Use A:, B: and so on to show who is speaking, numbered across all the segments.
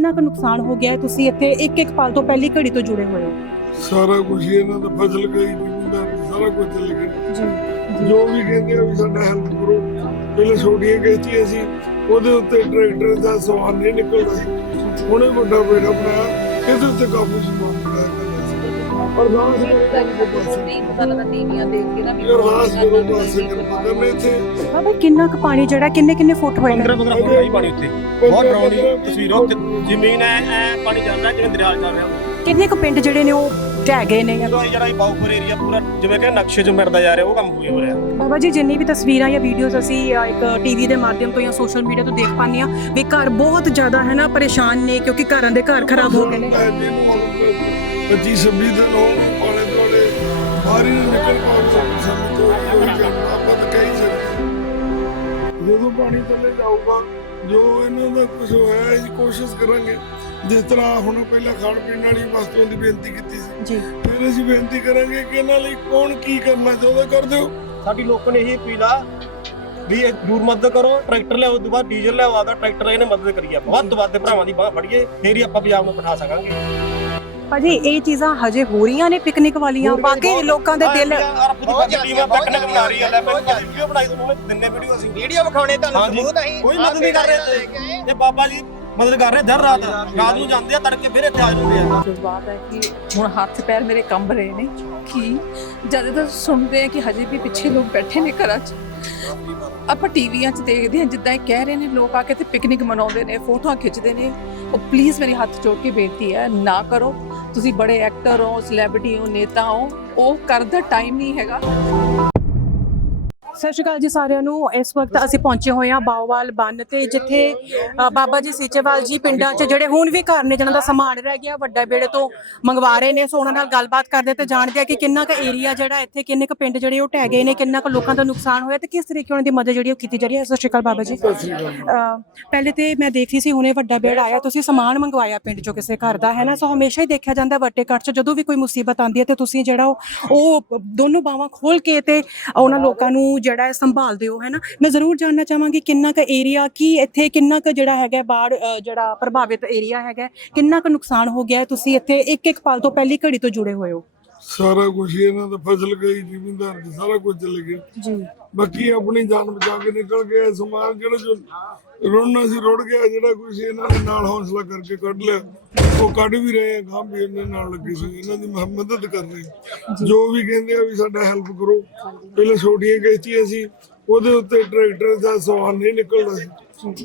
A: ਕਿੰਨਾ ਕੁ ਨੁਕਸਾਨ ਹੋ ਗਿਆ ਹੈ? ਤੁਸੀਂ ਇੱਥੇ ਇੱਕ ਇੱਕ ਪਲ ਤੋਂ ਪਹਿਲੀ ਘੜੀ ਤੋਂ ਜੁੜੇ ਹੋਏ ਹੋ।
B: ਸਾਰਾ ਕੁਝ ਇਹਨਾਂ ਦਾ ਫਸਲ ਗਈ ਜ਼ਿਮੀਂਦਾਰ ਦੀ ਸਾਰਾ ਕੁਝ ਚੱਲ ਗਿਆ।
A: ਜੀ
B: ਜੋ। ਵੀ ਕਹਿੰਦੇ ਆ ਵੀ ਸਾਡਾ ਹੈਲਪ ਕਰੋ। ਪਹਿਲੇ ਛੋਟੀਆਂ ਕਿਸ਼ਤੀਆਂ ਸੀ ਉਹਦੇ ਉੱਤੇ ਟਰੈਕਟਰ ਦਾ ਸਵਾਰ ਨਹੀਂ ਨਿਕਲਦਾ ਸੀ। ਉਹਨੇ ਵੱਡਾ ਬੇੜਾ ਬਣਾਇਆ ਇਹਦੇ ਉੱਤੇ ਕਾਬੂ ਕਰਦਾ ਸੀ ਅਰਦਾਸ ਕਰੋ
C: ਨਹੀਂ ਪਤਾ ਲੱਗਾ ਟੀਵੀਆਂ ਦੇਖ ਕੇ ਨਾ ਵੀ
B: ਅਰਦਾਸ ਕਰੋ ਪਾਸੇ ਕਿਰਪਾ ਕਰਨੇ ਇੱਥੇ
A: ਬਾਬਾ ਕਿੰਨਾ ਕੁ ਪਾਣੀ ਜਿਹੜਾ ਕਿੰਨੇ ਕਿੰਨੇ ਫੁੱਟ ਹੋਏਗਾ
D: 15 15 ਫੁੱਟ ਹੈ ਜੀ ਪਾਣੀ ਉੱਤੇ ਬਹੁਤ ਡਰਾਉਣੀ ਤਸਵੀਰ ਉਹ ਜ਼ਮੀਨ ਐ ਐ ਪਾਣੀ ਚੱਲਦਾ ਜਿਵੇਂ ਦਰਿਆ ਚੱਲ ਰਿਹਾ।
A: ਕਿੰਨੇ ਕੁ ਪਿੰਡ ਜਿਹੜੇ ਨੇ ਉਹ ਢਹਿ ਗਏ ਨੇ?
D: ਜਦੋਂ ਇਹ ਜਿਹੜਾ ਇਹ ਬਾਉਪੁਰ ਏਰੀਆ ਪੂਰਾ ਜਿਵੇਂ ਕਿ ਨਕਸ਼ੇ 'ਚ ਮਿਟਦਾ ਜਾ ਰਿਹਾ ਉਹ ਕੰਮ ਹੋਈ ਹੋ ਰਿਹਾ।
A: ਬਾਬਾ ਜੀ ਜਿੰਨੀ ਵੀ ਤਸਵੀਰਾਂ ਜਾਂ ਵੀਡੀਓਜ਼ ਅਸੀਂ ਇੱਕ ਟੀਵੀ ਦੇ ਮਾਧਿਅਮ ਤੋਂ ਜਾਂ ਸੋਸ਼ਲ ਮੀਡੀਆ ਤੋਂ ਦੇਖ ਪਾਉਂਦੇ ਆ ਵੀ ਘਰ ਬਹੁਤ ਜ਼ਿਆਦਾ ਹੈ ਨਾ ਪਰੇਸ਼ਾਨ ਨੇ ਕਿਉਂਕਿ ਘਰਾਂ ਦੇ ਘਰ ਖਰਾਬ ਹੋ ਗਏ ਨੇ।
B: 25 26 ਦਿਨ ਹੋਣ ਪਾਲੇ ਦੁਆਲੇ ਬਾਹਰ ਹੀ ਨਾ ਨਿਕਲ ਪਾਉਂਦੇ ਸਾਨੂੰ ਤੋਂ ਉਹੀ ਗੱਲ ਆਪਾਂ ਤਾਂ ਕਹਿ ਹੀ ਸਕਦੇ। ਜਦੋਂ ਪਾਣੀ ਥੱਲੇ ਜਾਊਗਾ ਜੋ ਇਹਨਾਂ ਦਾ ਕੁਝ ਹੋਇਆ ਅਸੀਂ ਕੋਸ਼ਿਸ਼ ਕਰਾਂਗੇ। ਜਿਸ ਤਰ੍ਹਾਂ ਹੁਣ ਪਹਿਲਾਂ ਖਾਣ ਪੀਣ ਵਾਲੀ ਵਸਤੂਆਂ ਦੀ ਬੇਨਤੀ ਕੀਤੀ ਸੀ।
A: ਜੀ।
B: ਫਿਰ ਅਸੀਂ ਬੇਨਤੀ ਕਰਾਂਗੇ ਕਿ ਇਹਨਾਂ ਲਈ ਕੌਣ ਕੀ ਕਰਨਾ ਚਾਹੁੰਦਾ ਕਰ ਦਿਓ।
D: ਸਾਡੀ ਲੋਕਾਂ ਨੇ ਇਹੀ ਅਪੀਲ ਆ ਵੀ ਇਹ ਜ਼ਰੂਰ ਮਦਦ ਕਰੋ ਟਰੈਕਟਰ ਲਿਆਓ ਉਸ ਤੋਂ ਬਾਅਦ ਡੀਜ਼ਲ ਲਿਆਓ ਆਦਾ ਟਰੈਕਟਰ ਇਹਨੇ ਮਦਦ ਕਰੀ ਆ। ਵੱਧ ਤੋਂ ਵੱਧ ਭਰਾਵਾਂ ਦੀ ਬਾਹ ਫੜੀਏ ਫੇਰ ਹੀ ਆਪਾਂ ਪੰਜਾਬ ਨੂੰ ਬਿਠਾ ਸਕਾਂਗੇ।
A: ਭਾਜੀ ਇਹ ਚੀਜ਼ਾਂ ਹਜੇ ਹੋ ਰਹੀਆਂ ਨੇ ਪਿਕਨਿਕ ਵਾਲੀਆਂ। ਵਾਕਈ ਲੋਕਾਂ ਦੇ ਦਿਲ
D: ਅਰਬ ਦੀ ਬਾਕੀ ਟੀਮਾਂ ਪਿਕਨਿਕ ਬਣਾ ਰਹੀ ਆ ਲੈ ਮੈਂ ਵੀਡੀਓ ਬਣਾਈ ਤੁਹਾਨੂੰ ਦਿੰਨੇ ਵੀਡੀਓ ਅਸੀਂ।
E: ਵੀਡੀਓ ਵਿਖਾਉਣੇ ਤੁਹਾਨੂੰ
D: ਹਾਂਜੀ।
E: ਸਬੂਤ ਅਸੀਂ
D: ਕੋਈ ਮਦਦ ਨਹੀਂ ਕਰ ਰਹੇ ਇਹ ਬਾਬਾ ਜੀ ਮਦਦ ਕਰ ਰਹੇ ਦਰ ਰਾਤ ਰਾਤ ਨੂੰ ਜਾਂਦੇ ਆ, ਤੜਕੇ ਫਿਰ ਇੱਥੇ ਆ ਜਾਂਦੇ ਆ।
C: ਜਜ਼ਬਾਤ ਹੈ ਕਿ ਹੁਣ ਹੱਥ ਪੈਰ ਮੇਰੇ ਕੰਬ ਰਹੇ ਨੇ, ਕਿ ਜਦ ਤੱਕ ਸੁਣਦੇ ਆ ਕਿ ਹਜੇ ਵੀ ਪਿੱਛੇ ਲੋਕ ਬੈਠੇ ਨੇ ਘਰਾਂ 'ਚ। ਆਪਾਂ ਟੀਵੀਆਂ 'ਚ ਦੇਖਦੇ ਹਾਂ, ਜਿੱਦਾਂ ਇਹ ਕਹਿ ਰਹੇ ਨੇ, ਲੋਕ ਆ ਕੇ ਤੇ ਪਿਕਨਿਕ ਮਨਾਉਂਦੇ ਨੇ, ਫੋਟੋਆਂ ਖਿੱਚਦੇ ਨੇ। ਉਹ ਪਲੀਜ਼ ਮੇਰੀ ਹੱਥ ਜੋੜ ਕੇ ਬੇਨਤੀ ਹੈ, ਨਾ ਕਰੋ। ਤੁਸੀਂ ਬੜੇ ਐਕਟਰ ਹੋ ਸੈਲੈਬ੍ਰਿਟੀ ਹੋ, ਨੇਤਾ ਹੋ, ਉਹ ਕਰਦਾ ਟਾਈਮ ਨਹੀਂ ਹੈਗਾ।
A: ਸਤਿ ਸ਼੍ਰੀ ਅਕਾਲ ਜੀ ਸਾਰਿਆਂ ਨੂੰ। ਇਸ ਵਕਤ ਅਸੀਂ ਪਹੁੰਚੇ ਹੋਏ ਹਾਂ ਬਾਓਵਾਲ ਬੰਨ ਤੇ ਜਿੱਥੇ ਬਾਬਾ ਜੀ ਸੀਚੇਵਾਲ ਜੀ ਪਿੰਡਾਂ 'ਚ ਜਿਹੜੇ ਹੁਣ ਵੀ ਘਰ ਨੇ ਜਿਹਨਾਂ ਦਾ ਸਮਾਨ ਰਹਿ ਗਿਆ ਵੱਡਾ ਬੇੜੇ ਤੋਂ ਮੰਗਵਾ ਰਹੇ ਨੇ। ਸੋ ਉਹਨਾਂ ਨਾਲ ਗੱਲਬਾਤ ਕਰਦੇ ਤੇ ਜਾਣਦੇ ਆ ਕਿ ਕਿੰਨਾ ਕੁ ਏਰੀਆ ਜਿਹੜਾ ਇੱਥੇ ਕਿੰਨੇ ਕੁ ਪਿੰਡ ਜਿਹੜੇ ਉਹ ਢਹਿ ਗਏ ਨੇ ਕਿੰਨਾ ਕੁ ਲੋਕਾਂ ਦਾ ਨੁਕਸਾਨ ਹੋਇਆ ਤੇ ਕਿਸ ਤਰੀਕੇ ਉਹਨਾਂ ਦੀ ਮਦਦ ਜਿਹੜੀ ਉਹ ਕੀਤੀ ਜਾ ਰਹੀ ਹੈ? ਸਤਿ ਸ਼੍ਰੀ ਅਕਾਲ ਬਾਬਾ ਜੀ। ਪਹਿਲੇ ਤੇ ਮੈਂ ਦੇਖੀ ਸੀ ਹੁਣੇ ਵੱਡਾ ਬੇੜਾ ਆਇਆ ਤੁਸੀਂ ਸਮਾਨ ਮੰਗਵਾਇਆ ਪਿੰਡ 'ਚੋਂ ਕਿਸੇ ਘਰ ਦਾ ਹੈ ਨਾ? ਸੋ ਹਮੇਸ਼ਾ ਹੀ ਦੇਖਿਆ ਜਾਂਦਾ ਵੱਟੇ ਕੱਟ 'ਚ ਜਦੋਂ ਵੀ ਕੋਈ ਮੁਸੀਬਤ ਆਉਂਦੀ ਹੈ ਤੇ ਤੁਸੀਂ ਜਿਹੜਾ ਉਹ ਉਹ ਦੋਨੋਂ ਬਾਹਾਂ ਖੋਲ ਕੇ ਤੇ ਉਹਨਾਂ ਲੋਕਾਂ ਨੂੰ ਜਿਹੜਾ ਹੈ ਸੰਭਾਲਦੇ ਹੋ ਹੈ ਨਾ ਮੈਂ ਜ਼ਰੂਰ ਜਾਣਨਾ ਚਾਹਾਂਗੀ ਕਿੰਨਾ ਕੁ ਏਰੀਆ ਕੀ ਇੱਥੇ ਕਿੰਨਾ ਕੁ ਜਿਹੜਾ ਹੈਗਾ ਬਾੜ ਜਿਹੜਾ ਪ੍ਰਭਾਵਿਤ ਏਰੀਆ ਹੈਗਾ ਕਿੰਨਾ ਕੁ ਨੁਕਸਾਨ ਹੋ ਗਿਆ? ਤੁਸੀਂ ਇੱਥੇ ਇੱਕ ਇੱਕ ਪਲ ਤੋਂ ਪਹਿਲੀ ਘੜੀ ਤੋਂ ਜੁੜੇ ਹੋਏ ਹੋ?
B: ਸਾਰਾ ਕੁਝ ਇਹਨਾਂ ਦਾ ਫਸਲ ਗਈ ਜ਼ਿਮੀਂਦਾਰ ਦੀ ਸਾਰਾ ਕੁਝ ਚੱਲ ਗਿਆ।
A: ਜੀ।
B: ਬਾਕੀ ਆਪਣੀ ਜਾਨ ਬਚਾ ਕੇ ਨਿਕਲ ਗਏ ਸਮਾਨ ਜਿਹੜਾ ਜੋ ਰੋਣਾ ਸੀ ਰੁੜ ਗਿਆ ਜਿਹੜਾ ਕੁਝ ਇਹਨਾਂ ਨੇ ਨਾਲ ਹੌਸਲਾ ਕਰਕੇ ਕੱਢ ਲਿਆ। ਉਹ ਕੱਢ ਵੀ ਰਹੇ ਆ ਗਾਂ ਵੀ ਇਹਨਾਂ ਨਾਲ ਲੱਗੀ ਸੀ। ਇਹਨਾਂ ਦੀ ਮਦਦ ਕਰ ਰਹੇ। ਜੋ। ਵੀ ਕਹਿੰਦੇ ਆ ਵੀ ਸਾਡਾ ਹੈਲਪ ਕਰੋ। ਪਹਿਲੇ ਛੋਟੀਆਂ ਕਿਸ਼ਤੀਆਂ ਸੀ ਉਹਦੇ ਉੱਤੇ ਟਰੈਕਟਰ ਦਾ ਸਵਾਰ ਨਹੀਂ ਨਿਕਲਦਾ ਸੀ।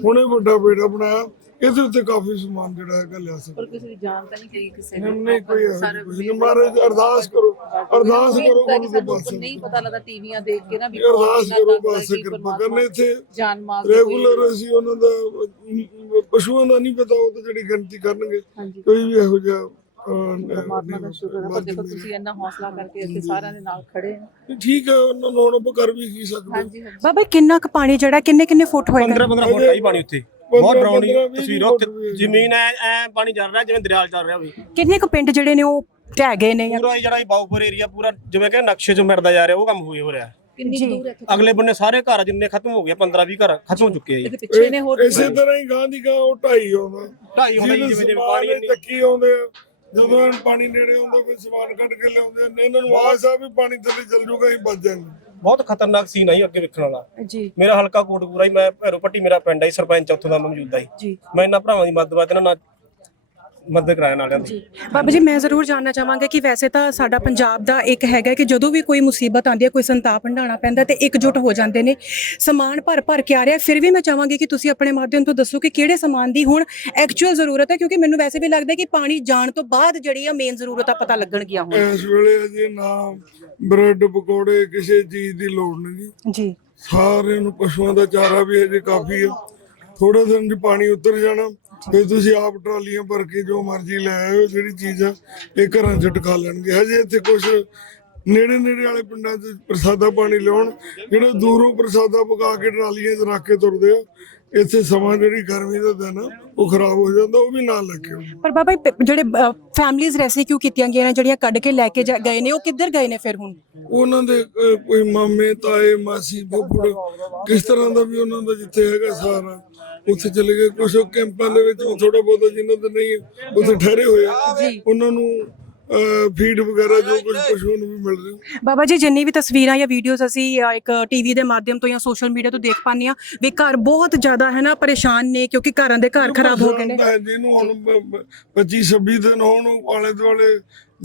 B: ਉਹਨੇ ਵੱਡਾ ਬੇੜਾ ਬਣਾਇਆ। ਇਹਦੇ ਉੱਤੇ ਕਾਫੀ ਸਮਾਨ ਜਿਹੜਾ ਹੈਗਾ ਲਿਆ ਸੀ
C: ਪਰ ਕਿਸੇ ਦੀ ਜਾਨ ਤਾਂ ਨਹੀਂ ਗਈ ਕਿਸੇ
B: ਨਹੀਂ ਕੋਈ ਇਹੋ ਜਿਹੀ ਕੁਛ ਨਹੀਂ। ਮਹਾਰਾਜ ਅਰਦਾਸ ਕਰੋ ਅਰਦਾਸ ਕਰੋ ਗੁਰੂ ਦੇ ਪਾਸੇ
C: ਨਹੀਂ ਪਤਾ ਲੱਗਾ ਟੀਵੀਆਂ ਦੇਖ ਕੇ ਨਾ ਵੀ
B: ਅਰਦਾਸ ਕਰੋ
C: ਹੈ
B: ਪਾਸੇ ਕਿਰਪਾ ਕਰਨੇ ਇੱਥੇ
C: ਜਾਨ ਮਾਲ
B: ਰੈਗੂਲਰ ਅਸੀਂ ਉਹਨਾਂ ਦਾ ਅਮ, ਪਸ਼ੂਆਂ ਦਾ ਨਹੀਂ ਪਤਾ ਉਹ ਤਾਂ ਜਿਹੜੀ ਗਿਣਤੀ ਕਰਨਗੇ।
C: ਹਾਂਜੀ।
B: ਕੋਈ ਵੀ ਇਹੋ ਜਿਹਾ ਅਹ,
C: ਪਰਮਾਤਮਾ ਦਾ ਸ਼ੁਕਰ ਹੈ। ਪਰ ਦੇਖੋ ਤੁਸੀਂ ਇੰਨਾ ਹੌਸਲਾ ਕਰਕੇ ਇੱਥੇ ਸਾਰਿਆਂ ਦੇ ਨਾਲ ਖੜੇ ਹੋ।
B: ਠੀਕ ਹੈ ਉਹਨਾਂ ਨੂੰ ਹੁਣ ਆਪਾਂ ਕਰ ਵੀ ਕੀ ਸਕਦੇ
C: ਹਾਂਜੀ ਹਾਂਜੀ।
A: ਬਾਬਾ ਕਿੰਨਾ ਕੁ ਪਾਣੀ ਜਿਹੜਾ ਕਿੰਨੇ ਕਿੰਨੇ ਫੁੱਟ ਹੋਏਗਾ?
D: 15 15 ਫੁੱਟ ਹੈ ਜੀ ਪਾਣੀ ਉੱਤੇ ਬਹੁਤ ਡਰਾਉਣੀ
B: 15 ਵੀਹ
D: ਤਸਵੀਰ
B: ਹੈ।
D: ਜ਼ਮੀਨ ਐ ਐ ਪਾਣੀ ਚੱਲ ਰਿਹਾ ਜਿਵੇਂ ਦਰਿਆ ਚੱਲ ਰਿਹਾ ਹੋਵੇ
A: ਕਿੰਨੇ ਕੁ ਪਿੰਡ ਜਿਹੜੇ ਨੇ ਉਹ ਢਹਿ ਗਏ ਨੇ?
D: ਪੂਰਾ ਜਿਹੜਾ ਇਹ ਬਾਉਪੁਰ ਏਰੀਆ ਪੂਰਾ ਜਿਵੇਂ ਕਿ ਨਕਸ਼ੇ 'ਚ ਮਿਟਦਾ ਜਾ ਰਿਹਾ ਉਹ ਕੰਮ ਹੋਈ ਹੋ ਰਿਹਾ।
C: ਕਿੰਨੀ। ਦੂਰ ਹੈ
D: ਅਗਲੇ ਬੰਨੇ ਸਾਰੇ ਘਰ ਜਿੰਨੇ ਖਤਮ ਹੋ ਗਏ 15 20 ਘਰ ਖਤਮ ਹੋ ਚੁੱਕੇ ਆ ਜੀ।
C: ਪਿੱਛੇ ਨੇ ਹੋਰ
B: ਇਸੇ ਤਰ੍ਹਾਂ ਹੀ ਗਾਂ ਦੀ ਗਾਂ ਉਹ ਢਾਈ ਆਉਂਦਾ।
D: ਢਾਈ ਹੋਣਾ ਜਿਵੇਂ ਜਿਵੇਂ ਪਾਣੀ
B: ਚੱਕੀ ਆਉਂਦੇ ਆ ਜਦੋਂ ਪਾਣੀ ਨੇੜੇ ਆਉਂਦਾ ਫਿਰ ਸਮਾਨ ਕੱਢ ਕੇ ਲਿਆਉਂਦੇ ਆ। ਇਹਨਾਂ ਨੂੰ ਆਸ ਆ ਵੀ ਪਾਣੀ ਥੱਲੇ ਚੱਲ ਜੂਗਾ ਅਸੀਂ ਬਚ ਜਾਵਾਂਗੇ
D: ਬਹੁਤ ਖਤਰਨਾਕ ਸੀਨ ਆਈ ਅੱਗੇ ਵੇਖਣ ਵਾਲਾ।
A: ਜੀ।
D: ਮੇਰਾ ਹਲਕਾ ਕੋਟਪੂਰਾ ਹੀ ਮੈਂ ਭੈਰੋ ਪੱਟੀ ਮੇਰਾ ਪਿੰਡ ਹੈ ਸਰਪੰਚ ਉੱਥੋਂ ਦਾ ਮੌਜੂਦਾ ਹੀ
A: ਜੀ।
D: ਮੈਂ ਇਹਨਾਂ ਭਰਾਵਾਂ ਦੀ ਮਦਦ ਵਾਸਤੇ ਇਹਨਾਂ ਨਾਲ ਮਦਦ ਕਰਾਇਆ ਨਾਲਿਆਂ ਦੀ
A: ਬਾਬਾ ਜੀ ਮੈਂ ਜ਼ਰੂਰ ਜਾਨਣਾ ਚਾਹਾਂਗਾ ਕਿ ਵੈਸੇ ਤਾਂ ਸਾਡਾ ਪੰਜਾਬ ਦਾ ਇੱਕ ਹੈਗਾ ਕਿ ਜਦੋਂ ਵੀ ਕੋਈ ਮੁਸੀਬਤ ਆਉਂਦੀ ਹੈ ਕੋਈ ਸੰਤਾਪ ਹੰਡਾਣਾ ਪੈਂਦਾ ਤੇ ਇਕਜੁੱਟ ਹੋ ਜਾਂਦੇ ਨੇ। ਸਮਾਨ ਭਰ ਭਰ ਕੇ ਆ ਰਿਹਾ ਫਿਰ ਵੀ ਮੈਂ ਚਾਹਾਂਗੀ ਕਿ ਤੁਸੀਂ ਆਪਣੇ ਮਾਧਿਅਮ ਤੋਂ ਦੱਸੋ ਕਿ ਕਿਹੜੇ ਸਮਾਨ ਦੀ ਹੁਣ ਐਕਚੁਅਲ ਜ਼ਰੂਰਤ ਹੈ ਕਿਉਂਕਿ ਮੈਨੂੰ ਵੈਸੇ ਵੀ ਲੱਗਦਾ ਕਿ ਪਾਣੀ ਜਾਣ ਤੋਂ ਬਾਅਦ ਜਿਹੜੀ ਆ ਮੇਨ ਜ਼ਰੂਰਤ ਆ ਪਤਾ ਲੱਗਣਗੀਆਂ ਹੁਣ।
B: ਇਸ ਵੇਲੇ ਅਜੇ ਨਾ ਬ੍ਰੈਡ ਪਕੌੜੇ ਕਿਸੇ ਚੀਜ਼ ਦੀ ਲੋੜ ਨਹੀਂ। ਜੀ।
A: ਜੀ
B: ਸਾਰਿਆਂ ਨੂੰ ਪਸ਼ੂਆਂ ਦਾ ਚਾਰਾ ਵੀ ਅਜੇ ਕਾਫੀ ਆ। ਥੋੜੇ ਦਿਨ ਚ ਪਾਣੀ ਉਤਰ ਜਾਣਾ। ਫਿਰ ਤੁਸੀਂ ਆਪ ਟਰਾਲੀਆਂ ਭਰ ਕੇ ਜੋ ਮਰਜ਼ੀ ਲੈ ਆਇਓ, ਜਿਹੜੀ ਚੀਜ਼ ਆ, ਇਹ ਘਰਾਂ ਚ ਟਿਕਾ ਲੈਣਗੇ। ਹਜੇ ਇੱਥੇ ਕੁਝ ਨੇੜੇ ਨੇੜੇ ਵਾਲੇ ਪਿੰਡਾਂ 'ਚ ਪ੍ਰਸਾਦਾ ਪਾਣੀ ਲਿਆਉਣ, ਜਿਹੜੇ ਦੂਰੋਂ ਪ੍ਰਸਾਦਾ ਪਕਾ ਕੇ ਟਰਾਲੀਆਂ 'ਚ ਰੱਖ ਕੇ ਤੁਰਦੇ ਆ ਇੱਥੇ ਸਮਾਂ ਜਿਹੜੀ ਗਰਮੀ ਦਾ ਦਿਨ ਆ ਉਹ ਖਰਾਬ ਹੋ ਜਾਂਦਾ ਉਹ ਵੀ ਨਾਲ ਲੈ ਕੇ ਆਓ
A: ਪਰ ਬਾਬਾ ਜੀ, ਪ- ਜਿਹੜੇ ਫੈਮਲੀਆਂ ਰੈਸਕਿਊ ਕੀਤੀਆਂ ਗਈਆਂ ਨੇ ਜਿਹੜੀਆਂ ਕੱਢ ਕੇ ਲੈ ਕੇ ਜਾ- ਗਏ ਨੇ ਉਹ ਕਿੱਧਰ ਗਏ ਨੇ ਫਿਰ ਹੁਣ?
B: ਉਹਨਾਂ ਦੇ ਅਹ, ਕੋਈ ਮਾਮੇ ਤਾਏ ਮਾਸੀ ਫੁੱਫੜ ਕਿਸ ਤਰ੍ਹਾਂ ਦਾ ਵੀ ਉਹਨਾਂ ਦਾ ਜਿੱਥੇ ਹੈਗਾ ਸਾਰਾ ਉੱਥੇ ਚਲੇ ਗਏ। ਕੁਝ ਕੈਂਪਾਂ ਦੇ ਵਿੱਚ ਥੋੜਾ ਬਹੁਤਾ ਜਿਨ੍ਹਾਂ ਦੇ ਨਹੀਂ ਉੱਥੇ ਠਹਿਰੇ ਹੋਏ ਆ ਉਹਨਾਂ ਨੂੰ ਫੀਡ ਵਗੈਰਾ ਜੋ ਕੁਝ ਪਸ਼ੂਆਂ ਨੂੰ ਵੀ ਮਿਲ ਰਿਹਾ
A: ਬਾਬਾ ਜੀ ਜਿੰਨੀ ਵੀ ਤਸਵੀਰਾਂ ਜਾਂ ਵੀਡੀਓਜ਼ ਅਸੀਂ ਇੱਕ ਟੀਵੀ ਦੇ ਮਾਧਿਅਮ ਤੋਂ ਜਾਂ ਸੋਸ਼ਲ ਮੀਡੀਆ ਤੋਂ ਦੇਖ ਪਾਉਂਦੇ ਆ ਵੀ ਘਰ ਬਹੁਤ ਜ਼ਿਆਦਾ ਹੈ ਨਾ ਪਰੇਸ਼ਾਨ ਨੇ ਕਿਉਂਕਿ ਘਰਾਂ ਦੇ ਘਰ ਖਰਾਬ ਹੋ ਗਏ ਨੇ।
B: ਹੈ ਜਿਹਨੂੰ ਹੁਣ 25 26 ਦਿਨ ਹੋਣ ਆਲੇ ਦੁਆਲੇ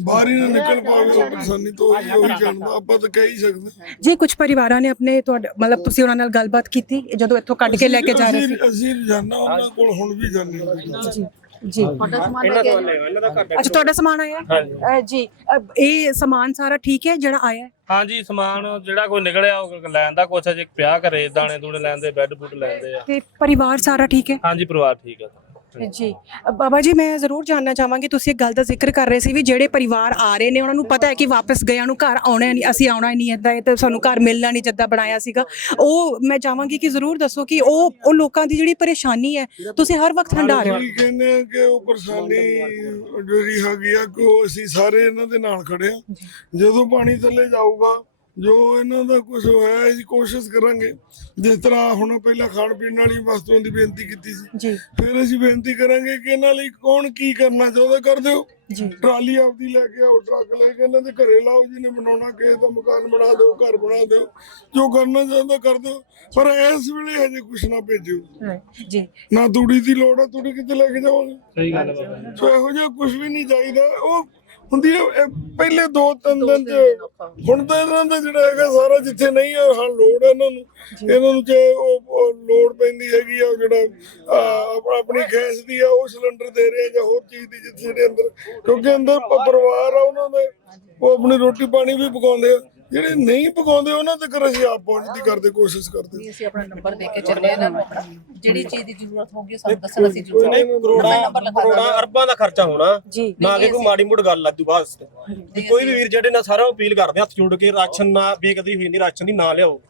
B: ਬਾਹਰ ਹੀ ਨਾ ਨਿਕਲ ਪਾਵੇ ਉਹ ਪਰੇਸ਼ਾਨੀ ਤੋਂ ਉਹੀ ਉਹੀ ਜਾਣਦਾ ਆਪਾਂ ਤਾਂ ਕਹਿ ਹੀ ਸਕਦੇ
A: ਜੀ ਕੁਝ ਪਰਿਵਾਰਾਂ ਨੇ ਆਪਣੇ ਤੁਹਾਡੇ ਮਤਲਬ ਤੁਸੀਂ ਉਹਨਾਂ ਨਾਲ ਗੱਲਬਾਤ ਕੀਤੀ ਜਦੋਂ ਇੱਥੋਂ ਕੱਢ ਕੇ ਲੈ ਕੇ ਜਾ ਰਹੇ
B: ਅਸੀਂ ਅਸੀਂ ਰੋਜ਼ਾਨਾ ਉਹਨਾਂ ਕੋਲ ਹੁਣ ਵੀ ਜਾਂਦੇ ਹਾਂ।
A: ਸੀ ਜੀ।
D: ਇਹਨਾਂ ਤੋਂ ਲੈ ਇਹਨਾਂ ਦਾ ਘਰ
A: ਅੱਛਾ ਤੁਹਾਡਾ ਸਮਾਨ ਆਇਆ? ਹੈ? ਅ, ਜੀ ਅ, ਇਹ ਸਮਾਨ ਸਾਰਾ ਠੀਕ ਹੈ ਜਿਹੜਾ ਆਇਆ? ਹੈ?
E: ਹਾਂਜੀ ਸਮਾਨ ਜਿਹੜਾ ਕੋਈ ਨਿਕਲਿਆ ਉਹ ਲੈਣ ਦਾ ਕੁਛ ਅਜੇ ਪਿਆ ਘਰੇ ਦਾਣੇ ਦੂਣੇ ਲੈਂਦੇ ਬੈੱਡ ਬੁੱਡ ਲੈਂਦੇ ਆ।
A: ਤੇ ਪਰਿਵਾਰ ਸਾਰਾ ਠੀਕ ਹੈ?
E: ਹਾਂਜੀ ਪਰਿਵਾਰ ਠੀਕ ਆ।
A: ਜੀ। ਬਾਬਾ ਜੀ ਮੈਂ ਜ਼ਰੂਰ ਜਾਨਣਾ ਚਾਹਾਂਗੀ। ਤੁਸੀਂ ਇੱਕ ਗੱਲ ਦਾ ਜ਼ਿਕਰ ਕਰ ਰਹੇ ਸੀ ਵੀ ਜਿਹੜੇ ਪਰਿਵਾਰ ਆ ਰਹੇ ਨੇ ਉਹਨਾਂ ਨੂੰ ਪਤਾ ਹੈ ਕਿ ਵਾਪਸ ਗਿਆਂ ਨੂੰ ਘਰ ਆਉਣਾ ਨਹੀਂ ਅਸੀਂ ਆਉਣਾ ਹੀ ਨਹੀਂ ਏਦਾਂ ਇਹ ਤਾਂ ਸਾਨੂੰ ਘਰ ਮਿਲਣਾ ਨਹੀਂ ਜਿੱਦਾਂ ਬਣਾਇਆ ਸੀਗਾ। ਉਹ ਮੈਂ ਚਾਹਾਂਗੀ ਕਿ ਜ਼ਰੂਰ ਦੱਸੋ ਕਿ ਉਹ ਉਹ ਲੋਕਾਂ ਦੀ ਜਿਹੜੀ ਪਰੇਸ਼ਾਨੀ ਹੈ ਤੁਸੀਂ ਹਰ ਵਕਤ ਹੰਡਾ ਰਹੇ। ਹੋ
B: ਅਸੀਂ ਕਹਿੰਦੇ ਆ ਕਿ ਉਹ ਪਰੇਸ਼ਾਨੀ ਜਿਹੜੀ ਹੈਗੀ ਆ ਕਿ ਉਹ ਅਸੀਂ ਸਾਰੇ ਇਹਨਾਂ ਦੇ ਨਾਲ ਖੜੇ ਆ। ਜਦੋਂ ਪਾਣੀ ਥੱਲੇ ਜਾਊਗਾ ਜੋ ਇਹਨਾਂ ਦਾ ਕੁਝ ਹੋਇਆ ਅਸੀਂ ਕੋਸ਼ਿਸ਼ ਕਰਾਂਗੇ। ਜਿਸ ਤਰ੍ਹਾਂ ਹੁਣ ਪਹਿਲਾਂ ਖਾਣ ਪੀਣ ਵਾਲੀ ਵਸਤੂਆਂ ਦੀ ਬੇਨਤੀ ਕੀਤੀ ਸੀ। ਫਿਰ ਅਸੀਂ ਬੇਨਤੀ ਕਰਾਂਗੇ ਕਿ ਇਹਨਾਂ ਲਈ ਕੌਣ ਕੀ ਕਰਨਾ ਚਾਹੁੰਦਾ ਕਰ ਦਿਓ। ਟਰਾਲੀ ਆਪਦੀ ਲੈ ਕੇ ਆਓ ਟਰੱਕ ਲੈ ਕੇ ਇਹਨਾਂ ਦੇ ਘਰੇ ਲਾਓ ਜਿਹਨੇ ਬਣਾਉਣਾ ਕਿਸੇ ਦਾ ਮਕਾਨ ਬਣਾ ਦਿਓ ਘਰ ਬਣਾ ਦਿਓ। ਜੋ ਕਰਨਾ ਚਾਹੁੰਦਾ ਕਰ ਦਿਓ ਪਰ ਇਸ ਵੇਲੇ ਹਜੇ ਕੁਛ ਨਾ ਭੇਜਿਓ।
A: ਜੀ।
B: ਨਾ ਤੂੜੀ ਦੀ ਲੋੜ ਆ ਤੂੜੀ ਕਿੱਥੇ ਲੈ ਕੇ ਜਾਵਾਂਗੇ
E: ਸਹੀ ਗੱਲ ਹੈ ਬਾਬਾ
B: ਸੋ ਇਹੋ ਜਿਹਾ ਕੁਝ ਵੀ ਨਹੀਂ ਚਾਹੀਦਾ। ਉਹ ਹੁੰਦੀ ਹੈ ਇਹ ਪਹਿਲੇ ਦੋ ਤਿੰਨ ਦਿਨ ਚ ਹੁਣ ਤਾਂ ਇਹਨਾਂ ਦਾ ਜਿਹੜਾ ਹੈਗਾ ਸਾਰਾ ਜਿੱਥੇ ਨਹੀਂ ਹੈ ਹਾਂ ਲੋੜ ਹੈ ਇਹਨਾਂ ਨੂੰ। ਇਹਨਾਂ ਨੂੰ ਜੇ ਉਹ ਲੋੜ ਪੈਂਦੀ ਹੈਗੀ ਆ ਜਿਹੜਾ ਆਪਣਾ- ਆਪਣੀ ਗੈਸ ਦੀ ਆ ਉਹ ਸਿਲੰਡਰ ਦੇ ਰਹੇ ਜਾਂ ਹੋਰ ਚੀਜ਼ ਦੀ ਜਿੱਥੇ ਦੇ ਅੰਦਰ। ਕਿਉਂਕਿ ਅੰਦਰ ਪਰਿਵਾਰ ਆ ਉਹਨਾਂ ਦੇ। ਉਹ ਆਪਣੀ ਰੋਟੀ ਪਾਣੀ ਵੀ ਪਕਾਉਂਦੇ ਆ। ਜਿਹੜੇ ਨਹੀਂ ਪਕਾਉਂਦੇ ਉਹਨਾਂ ਤੇ ਕਰ ਅਸੀਂ ਆਪ ਪਹੁੰਚ ਦੀ ਕਰਦੇ ਕੋਸ਼ਿਸ਼ ਕਰਦੇ।
C: ਅਸੀਂ ਆਪਣਾ ਨੰਬਰ ਦੇ ਕੇ ਚੱਲੇ ਇਹਨਾਂ ਨੂੰ ਜਿਹੜੀ ਚੀਜ਼ ਦੀ ਜ਼ਰੂਰਤ ਹੋਗੀ ਸਾਨੂੰ ਦੱਸਣ ਅਸੀਂ ਜ਼ਰੂਰ
D: ਨਹੀਂ ਕਰੋੜਾਂ ਕਰੋੜਾਂ ਅਰਬਾਂ ਦਾ ਖਰਚਾ ਹੋਣਾ। ਨਾ ਕਿ ਕੋਈ ਮਾੜੀ ਮੋੜ ਗੱਲ ਲੱਦੂ ਬਾਸ। ਵੀ ਕੋਈ ਵੀ ਵੀਰ ਜਿਹੜੇ ਨਾ ਸਾਰਿਆਂ ਨੂੰ ਅਪੀਲ ਕਰਦੇ ਹੱਥ ਜੋੜ ਕੇ ਰਾਸ਼ਨ ਨਾ ਬੇਕਦੀ ਹੋਈ ਨਹੀਂ ਰਾਸ਼ਨ ਦੀ ਨਾ ਲਿਆਓ।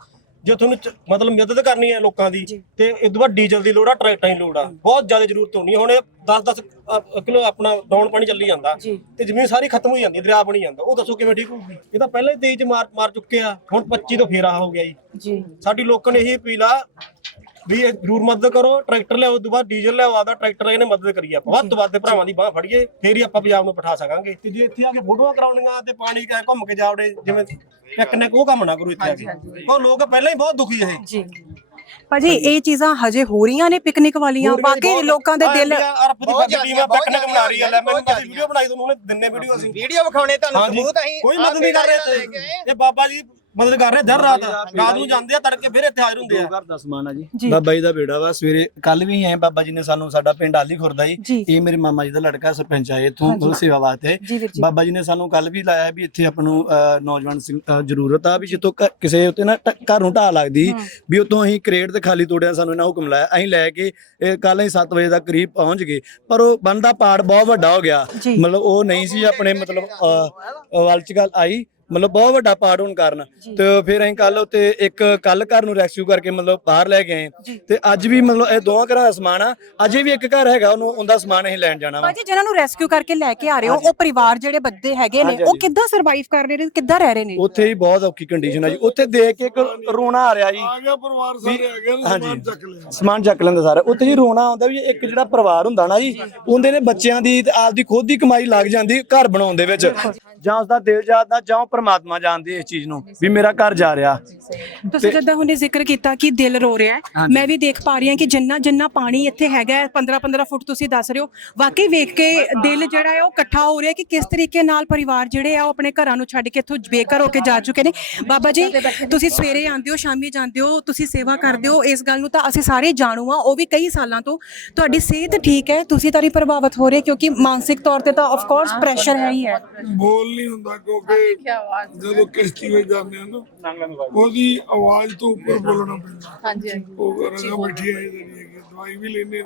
D: ਜੇ ਤੁਹਾਨੂੰ ਚ- ਮਤਲਬ ਮਦਦ ਕਰਨੀ ਹੈ ਲੋਕਾਂ ਦੀ ਤੇ ਇਸ ਤੋਂ ਬਾਅਦ ਡੀਜ਼ਲ ਦੀ ਲੋੜ ਆ ਟਰੈਕਟਰਾਂ ਦੀ ਲੋੜ ਆ। ਬਹੁਤ ਜ਼ਿਆਦਾ ਜ਼ਰੂਰਤ ਹੋਣੀ ਹੈ। ਹੁਣ 10-10 ਕਿਲੋ ਆਪਣਾ ਡਾਊਨ ਪਾਣੀ ਚੱਲੀ ਜਾਂਦਾ। ਤੇ ਜ਼ਮੀਨ ਸਾਰੀ ਖਤਮ ਹੋ ਜਾਂਦੀ ਹੈ, ਦਰਿਆ ਬਣੀ ਜਾਂਦਾ। ਉਹ ਦੱਸੋ ਕਿਵੇਂ ਠੀਕ ਹੋਊਗੀ? ਇਹ ਤਾਂ ਪਹਿਲਾਂ ਹੀ 23 ਚ ਮਾਰ ਮਾਰ ਚੁੱਕੇ ਆ। ਹੁਣ 25 ਤੋਂ ਫੇਰ ਹੋ ਗਿਆ ਜੀ।
A: ਜੀ।
D: ਸਾਡੀ ਲੋਕਾਂ ਨੇ ਇਹੀ ਅਪੀਲ ਆ ਵੀ ਇਹ ਜ਼ਰੂਰ ਮਦਦ ਕਰੋ ਟਰੈਕਟਰ ਲਿਆਓ ਉਸ ਤੋਂ ਬਾਅਦ ਡੀਜ਼ਲ ਲਿਆਓ ਆਦਾ ਟਰੈਕਟਰ ਇਹਨੇ ਮਦਦ ਕਰੀ ਆਪਾਂ। ਵੱਧ ਤੋਂ ਵੱਧ ਭਰਾਵਾਂ ਦੀ ਬਾਹ ਫੜੀਏ ਫੇਰ ਹੀ ਆਪਾਂ ਪੰਜਾਬ ਨੂੰ ਪਠਾ ਸਕਾਂਗੇ। ਤੇ ਜੇ ਇੱਥੇ ਆ ਕੇ ਫੋਟੋਆਂ ਕਰਾਉਣੀਆਂ ਤੇ ਪਾਣੀ ਕਾ ਘੁੰਮ ਕੇ ਜਾਵੜੇ ਜਿਵੇਂ ਪਿਕਨਿਕ ਉਹ ਕੰਮ ਨਾ ਕਰੋ ਇੱਥੇ ਆ ਕੇ। ਉਹ ਲੋਕ ਪਹਿਲਾਂ ਹੀ ਬਹੁਤ ਦੁਖੀ ਇਹ।
A: ਜੀ। ਭਾਜੀ ਇਹ ਚੀਜ਼ਾਂ ਹਜੇ ਹੋ ਰਹੀਆਂ ਨੇ ਪਿਕਨਿਕ ਵਾਲੀਆਂ? ਵਾਕਈ ਲੋਕਾਂ ਦੇ ਦਿਲ
D: ਅਰਬ ਦੀ
F: ਬਹੁਤ
D: ਵੱਡੀ ਟੀਮ ਆ
F: ਬਹੁਤ
D: ਪਿਕਨਿਕ ਬਣਾ ਰਹੀ ਆ ਲੈ ਮੈਨੂੰ
F: ਬਹੁਤ
D: ਅਸੀਂ ਵੀਡੀਓ ਬਣਾਈ ਤੁਹਾਨੂੰ ਉਹਨੇ ਦਿੰਨੇ ਵੀਡੀਓ ਅਸੀਂ।
F: ਵੀਡੀਓ ਵਿਖਾਉਣੇ ਤੁਹਾਨੂੰ
D: ਹਾਂਜੀ।
F: ਸਬੂਤ ਅਸੀਂ
D: ਕੋਈ ਮਦਦ ਨਹੀਂ ਕਰ ਰਹੇ ਇੱਥੇ। ਇਹ ਬਾਬਾ ਜੀ ਮਦਦ ਕਰ ਰਹੇ ਦਰ ਰਾਤ ਰਾਤ ਨੂੰ ਜਾਂਦੇ ਆ ਤੜਕੇ ਫਿਰ ਇੱਥੇ ਹਾਜ਼ਰ ਹੁੰਦੇ ਆ।
G: ਘਰ ਦਾ ਸਮਾਨ ਆ
A: ਜੀ।
G: ਬਾਬਾ ਜੀ ਦਾ ਬੇੜਾ ਵਾ ਸਵੇਰੇ ਕੱਲ ਵੀ ਆਏ ਬਾਬਾ ਜੀ ਨੇ ਸਾਨੂੰ ਸਾਡਾ ਪਿੰਡ ਆਲੀ ਖੁਰਦਾ
A: ਜੀ।
G: ਇਹ ਮੇਰੇ ਮਾਮਾ ਜੀ ਦਾ ਲੜਕਾ ਸਰਪੰਚ ਆਏ ਇਥੋਂ ਉਹ ਸੇਵਾ ਵਾਸਤੇ। ਬਾਬਾ ਜੀ ਨੇ ਸਾਨੂੰ ਕੱਲ ਵੀ ਲਾਇਆ ਵੀ ਇੱਥੇ ਆਪਾਂ ਨੂੰ ਨੌਜਵਾਨ ਜ਼ਰੂਰਤ ਆ ਵੀ ਜਿੱਥੋਂ ਕਿਸੇ ਉੱਤੇ ਨਾ ਘਰ ਨੂੰ ਢਾਹ ਲੱਗਦੀ ਵੀ ਉਤੋਂ ਅਸੀਂ ਕ੍ਰੇਡ ਤੇ ਖਾਲੀ ਤੋੜਿਆ ਸਾਨੂੰ ਇਹਨਾਂ ਹੁਕਮ ਲਾਇਆ। ਅਸੀਂ ਲੈ ਕੇ ਕੱਲ ਅਸੀਂ 7 ਵਜੇ ਦਾ ਕਰੀਬ ਪਹੁੰਚ ਗਏ। ਪਰ ਉਹ ਬੰਦਾ ਪਾੜ ਬਹੁਤ ਵੱਡਾ ਹੋ ਗਿਆ। ਮਤਲਬ ਉਹ ਨਹੀਂ ਸੀ ਆਪਣੇ ਮਤਲਬ ਅਹ, ਵੱਲ ਚ ਗੱਲ ਆਈ। ਮਤਲਬ ਬਹੁਤ ਵੱਡਾ ਪਾੜ ਹੋਣ ਕਾਰਨ। ਤੇ ਫਿਰ ਅਸੀਂ ਕੱਲ ਉੱਤੇ ਇੱਕ ਕੱਲ ਘਰ ਨੂੰ ਰੈਸਕਿਊ ਕਰਕੇ ਮਤਲਬ ਬਾਹਰ ਲੈ ਗਏ ਤੇ ਅੱਜ ਵੀ ਮਤਲਬ ਇਹ ਦੋਵਾਂ ਘਰਾਂ ਦਾ ਸਮਾਨ ਆ। ਅਜੇ ਵੀ ਇੱਕ ਘਰ ਹੈਗਾ ਉਹਨੂੰ ਉਹਦਾ ਸਮਾਨ ਅਸੀਂ ਲੈਣ ਜਾਣਾ ਵਾ।
A: ਭਾਜੀ ਜਿਹਨਾਂ ਨੂੰ ਰੈਸਕਿਊ ਕਰਕੇ ਲੈ ਕੇ ਆ ਰਹੇ ਹੋ ਉਹ ਪਰਿਵਾਰ ਜਿਹੜੇ ਬੱਦੇ ਹੈਗੇ ਨੇ ਉਹ। ਕਿੱਦਾਂ ਸਰਵਾਈਵ ਕਰ ਰਹੇ ਨੇ ਕਿੱਦਾਂ ਰਹਿ ਰਹੇ ਨੇ?
G: ਉੱਥੇ ਹੀ ਬਹੁਤ ਔਖੀ ਕੰਡੀਸ਼ਨ ਆ ਜੀ। ਉੱਥੇ ਦੇਖ ਕੇ ਇੱਕ ਰੋਣਾ ਆ ਰਿਹਾ ਜੀ।
B: ਆ ਗਿਆ ਪਰਿਵਾਰ ਸਾਰੇ ਆ ਗਏ ਨਾ ਸਮਾਨ ਚੱਕ ਲਿਆ।
G: ਸਮਾਨ ਚੱਕ ਲੈਂਦਾ ਸਾਰਾ। ਉੱਥੇ ਜੀ ਰੋਣਾ ਆਉਂਦਾ ਵੀ ਇੱਕ ਜਿਹੜਾ ਪਰਿਵਾਰ ਹੁੰਦਾ ਨਾ ਜੀ ਉਹਦੇ ਨੇ ਬੱਚਿਆਂ ਦੀ ਤੇ ਆਪਦੀ ਖੁਦ ਦੀ ਕਮਾਈ ਲੱਗ ਜਾਂਦੀ ਘਰ ਬਣਾਉਣ ਦੇ ਵਿੱਚ। ਜਾਂ ਉਸਦਾ ਦਿਲ ਜਾਣਦਾ ਜਾਂ ਉਹ ਪ੍ਰਮਾਤਮਾ ਜਾਣਦੀ ਇਸ ਚੀਜ਼ ਨੂੰ ਵੀ ਮੇਰਾ ਘਰ ਜਾ ਰਿਹਾ।
A: ਤੁਸੀਂ ਜਿੱਦਾਂ ਹੁਣੇ ਜ਼ਿਕਰ ਕੀਤਾ ਕਿ ਦਿਲ ਰੋ ਰਿਹਾ ਹੈ। ਮੈਂ ਵੀ ਦੇਖ ਪਾ ਰਹੀ ਹਾਂ ਕਿ ਜਿੰਨਾ ਜਿੰਨਾ ਪਾਣੀ ਇੱਥੇ ਹੈਗਾ 15 15 ਫੁੱਟ ਤੁਸੀਂ ਦੱਸ ਰਹੇ ਹੋ ਵਾਕਈ ਵੇਖ ਕੇ ਦਿਲ ਜਿਹੜਾ ਹੈ ਉਹ ਇਕੱਠਾ ਹੋ ਰਿਹਾ ਕਿ ਕਿਸ ਤਰੀਕੇ ਨਾਲ ਪਰਿਵਾਰ ਜਿਹੜੇ ਆ ਉਹ ਆਪਣੇ ਘਰਾਂ ਨੂੰ ਛੱਡ ਕੇ ਇੱਥੋਂ ਬੇਘਰ ਹੋ ਕੇ ਜਾ ਚੁੱਕੇ ਨੇ। ਬਾਬਾ ਜੀ ਤੁਸੀਂ ਸਵੇਰੇ ਆਉਂਦੇ ਹੋ ਸ਼ਾਮੀ ਜਾਂਦੇ ਹੋ ਤੁਸੀਂ ਸੇਵਾ ਕਰਦੇ ਹੋ ਇਸ ਗੱਲ ਨੂੰ ਤਾਂ ਅਸੀਂ ਸਾਰੇ ਜਾਣੂ ਆ ਉਹ ਵੀ ਕਈ ਸਾਲਾਂ ਤੋਂ। ਤੁਹਾਡੀ ਸਿਹਤ ਠੀਕ ਹੈ ਤੁਸੀਂ ਤਾਂ ਪ੍ਰਭਾਵਿਤ ਹੋ ਰਹੇ ਕਿਉਂਕਿ ਮਾਨਸਿਕ ਤੌਰ ਤੇ ਤਾਂ ਆਫ ਕੋਰਸ ਪ੍ਰੈਸ਼ਰ ਹੈ ਹੀ ਹੈ।
B: ਬੋਲ ਨਹੀਂ ਹੁੰਦਾ ਕਿਉਂਕਿ ਜਦੋਂ ਕਿਸ਼ਤੀ ਵਿੱਚ ਜਾਂਦੇ ਆ ਨਾ ਉਹਦੀ ਆਵਾਜ਼ ਤੋਂ ਉੱਪਰ ਬੋਲਣਾ ਪੈਂਦਾ।
C: ਹਾਂਜੀ ਹਾਂਜੀ।
B: ਉਹ ਰਗਾ ਬੈਠੀ ਆਈ ਜਿਹੜੀ ਹੈਗੀ ਦਵਾਈ ਵੀ ਲੈਨੇ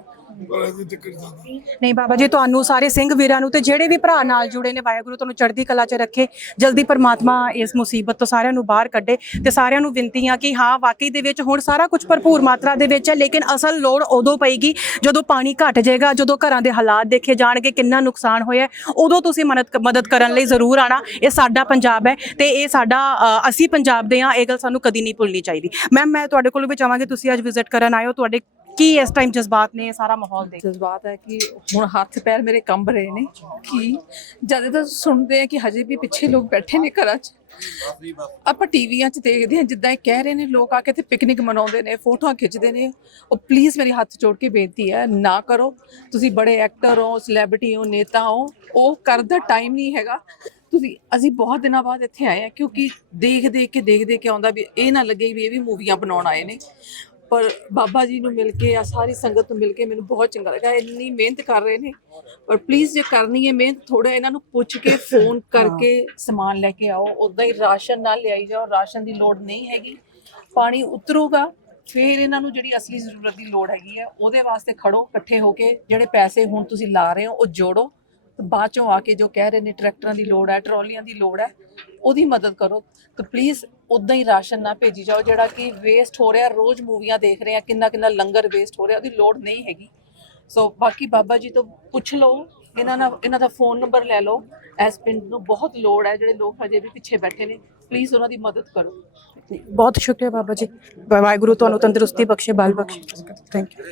B: ਪਰ ਅਜੇ ਤੱਕ ਜਾਂਦਾ
A: ਨਹੀਂ ਬਾਬਾ ਜੀ ਤੁਹਾਨੂੰ ਸਾਰੇ ਸਿੰਘ ਵੀਰਾਂ ਨੂੰ ਤੇ ਜਿਹੜੇ ਵੀ ਭਰਾ ਨਾਲ ਜੁੜੇ ਨੇ ਵਾਹਿਗੁਰੂ ਤੁਹਾਨੂੰ ਚੜ੍ਹਦੀ ਕਲਾ 'ਚ ਰੱਖੇ ਜਲਦੀ ਪਰਮਾਤਮਾ ਇਸ ਮੁਸੀਬਤ ਤੋਂ ਸਾਰਿਆਂ ਨੂੰ ਬਾਹਰ ਕੱਢੇ ਤੇ ਸਾਰਿਆਂ ਨੂੰ ਬੇਨਤੀ ਆ ਕਿ ਹਾਂ ਵਾਕਈ ਦੇ ਵਿੱਚ ਹੁਣ ਸਾਰਾ ਕੁਝ ਭਰਪੂਰ ਮਾਤਰਾ ਦੇ ਵਿੱਚ ਹੈ ਲੇਕਿਨ ਅਸਲ ਲੋੜ ਉਦੋਂ ਪਏਗੀ ਜਦੋਂ ਪਾਣੀ ਘਟ ਜਾਏਗਾ ਜਦੋਂ ਘਰਾਂ ਦੇ ਹਾਲਾਤ ਦੇਖੇ ਜਾਣਗੇ ਕਿੰਨਾ ਨੁਕਸਾਨ ਹੋਇਆ ਹੈ, ਉਦੋਂ ਤੁਸੀਂ ਮਦਦ ਮਦਦ ਕਰਨ ਲਈ ਜ਼ਰੂਰ ਆਣਾ। ਇਹ ਸਾਡਾ ਪੰਜਾਬ ਹੈ ਤੇ ਇਹ ਸਾਡਾ ਅਸੀਂ ਪੰਜਾਬ ਦੇ ਆ ਇਹ ਗੱਲ ਸਾਨੂੰ ਕਦੀ ਨਹੀਂ ਭੁੱਲਣੀ ਚਾਹੀਦੀ। ਮੈਮ ਮੈਂ ਤੁਹਾਡੇ ਕੋਲ ਵੀ ਚਾਹਾਂਗੀ, ਤੁਸੀਂ ਅੱਜ ਵਿਜ਼ਿਟ ਕਰਨ ਆਏ ਹੋ। ਤੁਹਾਡੇ ਕੀ ਇਸ ਟਾਈਮ ਜਜ਼ਬਾਤ ਨੇ ਸਾਰਾ ਮਾਹੌਲ ਦੇਖ?
C: ਜਜ਼ਬਾਤ ਹੈ ਕਿ ਹੁਣ ਹੱਥ ਪੈਰ ਮੇਰੇ ਕੰਬ ਰਹੇ ਨੇ ਕਿ ਜਦੋਂ ਤੱਕ ਸੁਣਦੇ ਆ ਕਿ ਹਜੇ ਵੀ ਪਿੱਛੇ ਲੋਕ ਬੈਠੇ ਨੇ ਘਰਾਂ 'ਚ, ਆਪਾਂ ਟੀਵੀਆਂ 'ਚ ਦੇਖਦੇ ਹਾਂ, ਜਿੱਦਾਂ ਇਹ ਕਹਿ ਰਹੇ ਨੇ ਲੋਕ ਆ ਕੇ ਤੇ ਪਿਕਨਿਕ ਮਨਾਉਂਦੇ ਨੇ, ਫੋਟੋਆਂ ਖਿੱਚਦੇ ਨੇ। ਉਹ ਪਲੀਜ਼ ਮੇਰੀ ਹੱਥ ਜੋੜ ਕੇ ਬੇਨਤੀ ਹੈ, ਨਾ ਕਰੋ। ਤੁਸੀਂ ਬੜੇ ਐਕਟਰ ਹੋ ਸੈਲੈਬ੍ਰਿਟੀ ਹੋ, ਨੇਤਾ ਹੋ, ਉਹ ਕਰਦਾ ਟਾਈਮ ਨਹੀਂ ਹੈਗਾ। ਤੁਸੀਂ ਅਸੀਂ ਬਹੁਤ ਦਿਨਾਂ ਬਾਅਦ ਇੱਥੇ ਆਏ ਆ ਕਿਉਂਕਿ ਦੇਖ ਦੇਖ ਕੇ ਦੇਖ ਦੇਖ ਕੇ ਆਉਂਦਾ ਵੀ ਇਹ ਨਾ ਲੱਗੇ ਵੀ ਇਹ ਵੀ ਮੂਵੀਆਂ ਬਣਾਉਣ ਆਏ ਨੇ। ਪਰ ਬਾਬਾ ਜੀ ਨੂੰ ਮਿਲ ਕੇ ਆ ਸਾਰੀ ਸੰਗਤ ਨੂੰ ਮਿਲ ਕੇ ਮੈਨੂੰ ਬਹੁਤ ਚੰਗਾ ਲੱਗਾ ਇੰਨੀ ਮਿਹਨਤ ਕਰ ਰਹੇ ਨੇ। ਪਰ ਪਲੀਜ਼ ਜੇ ਕਰਨੀ ਹੈ ਮਿਹਨਤ ਥੋੜਾ ਇਹਨਾਂ ਨੂੰ ਪੁੱਛ ਕੇ ਫੋਨ ਕਰਕੇ ਸਮਾਨ ਲੈ ਕੇ ਆਓ। ਉਦਾਂ ਹੀ ਰਾਸ਼ਨ ਨਾਲ ਲਿਆਈ ਜਾਓ ਰਾਸ਼ਨ ਦੀ ਲੋੜ ਨਹੀਂ ਹੈਗੀ। ਪਾਣੀ ਉਤਰੂਗਾ ਫਿਰ ਇਹਨਾਂ ਨੂੰ ਜਿਹੜੀ ਅਸਲੀ ਜ਼ਰੂਰਤ ਦੀ ਲੋੜ ਹੈਗੀ ਹੈ ਉਹਦੇ ਵਾਸਤੇ ਖੜੋ ਇਕੱਠੇ ਹੋ ਕੇ ਜਿਹੜੇ ਪੈਸੇ ਹੁਣ ਤੁਸੀਂ ਲਾ ਰਹੇ ਹੋ ਉਹ ਜੋੜੋ। ਤੇ ਬਾਅਦ ਚੋਂ ਆ ਕੇ ਜੋ ਕਹਿ ਰਹੇ ਨੇ ਟਰੈਕਟਰਾਂ ਦੀ ਲੋੜ ਹੈ, ਟਰਾਲੀਆਂ ਦੀ ਲੋੜ ਹੈ, ਉਹਦੀ ਮਦਦ ਕਰੋ। ਤੇ ਪਲੀਜ਼ ਉਦਾਂ ਹੀ ਰਾਸ਼ਨ ਨਾ ਭੇਜੀ ਜਾਓ, ਜਿਹੜਾ ਕਿ ਵੇਸਟ ਹੋ ਰਿਹਾ, ਰੋਜ਼ ਮੂਵੀਆਂ ਦੇਖ ਰਹੇ ਆ ਕਿੰਨਾ ਕਿੰਨਾ ਲੰਗਰ ਵੇਸਟ ਹੋ ਰਿਹਾ, ਉਹਦੀ ਲੋੜ ਨਹੀਂ ਹੈਗੀ। ਸੋ ਬਾਕੀ ਬਾਬਾ ਜੀ ਤੋਂ ਪੁੱਛ ਲਓ, ਇਹਨਾਂ ਨਾਲ, ਇਹਨਾਂ ਦਾ ਫੋਨ ਨੰਬਰ ਲੈ ਲਓ, ਇਸ ਪਿੰਡ ਨੂੰ ਬਹੁਤ ਲੋੜ ਹੈ, ਜਿਹੜੇ ਲੋਕ ਹਜੇ ਵੀ ਪਿੱਛੇ ਬੈਠੇ ਨੇ ਪਲੀਜ਼ ਉਹਨਾਂ ਦੀ ਮਦਦ ਕਰੋ।
A: ਬਹੁਤ ਸ਼ੁਕਰੀਆ ਬਾਬਾ ਜੀ। ਵਾਹਿਗੁਰੂ ਤੁਹਾਨੂੰ ਤੰਦਰੁਸਤੀ ਬਖਸ਼ੇ, ਬਲ ਬਖਸ਼ੇ। Thank you